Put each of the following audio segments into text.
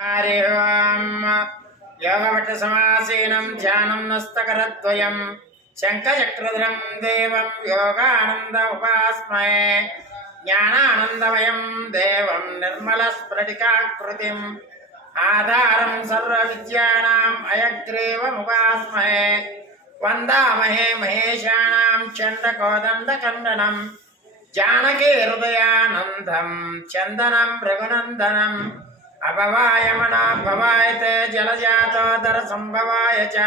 హరి ఓం యోగవట సమాసీనం ధ్యానం నస్తకరద్వయం శంఖచక్రధరం దేవం యోగానంద ఉపాస్మయే జ్ఞానానందమయం దేవం నిర్మల స్ఫటికాకృతిం ఆధారం సర్వ విద్యానాం వందామహే మహేషాణం చండకోదండకండనం జానకీ హృదయానందం చందనం రఘునందనం అభవాయమన జలజాతోదర సంభవాయ చ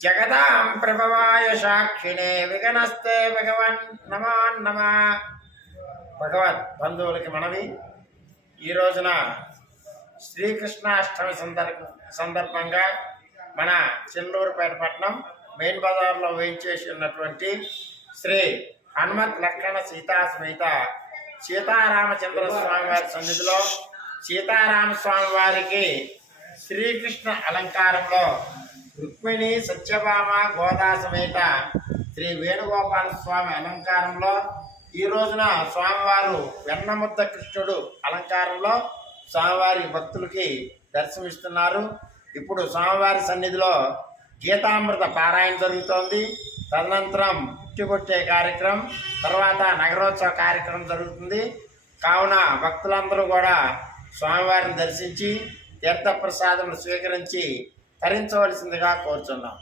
జగదాం ప్రభవాయ సాక్షిణే విగనస్తే భగవన్ నమో నమ భగవద్ బంధువులకి మనవి. ఈ రోజున శ్రీకృష్ణాష్టమి సందర్భ సందర్భంగా మన చెన్నూరుపేట పట్టణం మెయిన్ బజార్లో వేయించేసి ఉన్నటువంటి శ్రీ హనుమత్ లక్షణ సీతా సమేత సీతారామచంద్ర స్వామి వారి సన్నిధిలో సీతారామస్వామి వారికి శ్రీకృష్ణ అలంకారంలో రుక్మిణి సత్యభామ గోదా సమేత శ్రీ వేణుగోపాల స్వామి అలంకారంలో ఈ రోజున స్వామివారు వెన్నముద్ద కృష్ణుడు అలంకారంలో స్వామివారి భక్తులకి దర్శనమిస్తున్నారు. ఇప్పుడు స్వామివారి సన్నిధిలో గీతామృత పారాయణ జరుగుతోంది. తదనంతరం పుట్టికొట్టే కార్యక్రమం తర్వాత నగరోత్సవ కార్యక్రమం జరుగుతుంది. కావున భక్తులందరూ కూడా స్వామివారిని దర్శించి తీర్థప్రసాదం స్వీకరించి తరించవలసిందిగా కోరుచున్నాం.